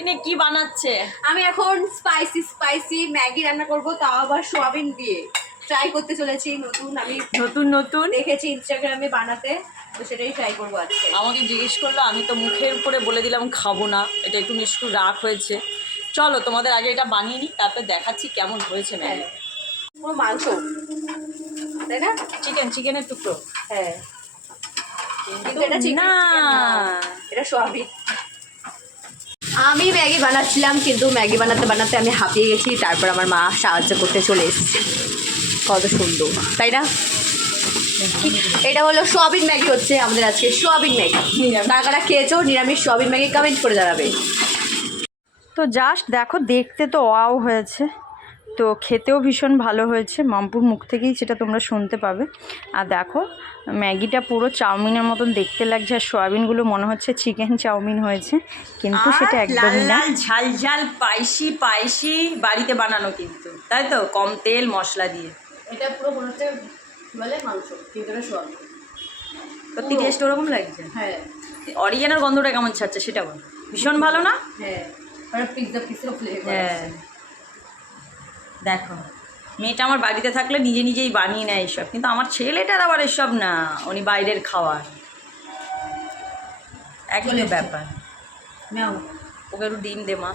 টিফিনে কি বানাচ্ছে? আমি এখন স্পাইসি ম্যাগি রান্না করব, তাও আবার সোয়াবিন দিয়ে ট্রাই করতে চলেছি। আমি নতুন দেখেছি ইনস্টাগ্রামে বানাতে, তো সেটাই ট্রাই করবো আজকে। আমাকে জিজ্ঞেস করলো, আমি তো মুখের উপরে বলে দিলাম খাবো না, এটা একটু মিষ্টি রাগ হয়েছে। চলো তোমাদের আগে এটা বানিয়ে নিই, তারপর দেখাচ্ছি কেমন হয়েছে ম্যাগি। পুরো মাংস, তাই না? চিকেনের টুকরো। হ্যাঁ, কিন্তু এটা চিকেন না, এটা সোয়াবিন। আমি ম্যাগি বানাচ্ছিলাম, কিন্তু ম্যাগি বানাতে বানাতে আমি হাঁপিয়ে গেছি। তারপর আমার মা সাহায্য করতে চলে এসেছে। কত সুন্দর, তাই না? এটা হলো সোয়াবিন ম্যাগি, হচ্ছে আমাদের আজকে সোয়াবিন ম্যাগি। কারা কারা খেয়েছো নিরামিষ সোয়াবিন ম্যাগি কমেন্ট করে জানাবে। তো জাস্ট দেখো, দেখতে তো ওয়াও হয়েছে, তো খেতেও ভীষণ ভালো হয়েছে। মাম্পুর মুখ থেকেই সেটা তোমরা শুনতে পাবে। আর দেখো ম্যাগিটা পুরো চাউমিনের মতন দেখতে লাগছে, আর সোয়াবিনগুলো মনে হচ্ছে চিকেন চাউমিন হয়েছে, কিন্তু সেটা একদমই না। ঝাল ঝাল পাইসি বাড়িতে বানানো, কিন্তু তাই তো কম তেল মশলা দিয়ে। এটা পুরো মনে হচ্ছে বলে মাংস, কিন্তু এটা সোয়াবিন। সত্যি টেস্ট ওরকম লাগছে। হ্যাঁ, অরিজিনাল গন্ধটা কেমন ছাড়ছে সেটা বল। ভীষণ ভালো না? হ্যাঁ, আর পিৎজা ফ্লেভার। হ্যাঁ, দেখো মেয়েটা আমার বাড়িতে থাকলে নিজে নিজেই বানিয়ে নেয় এইসব, কিন্তু আমার ছেলেটার আবার এসব না, উনি বাইরের খাওয়ার একই ব্যাপার। নাও, ওকে একটু ডিম দে মা।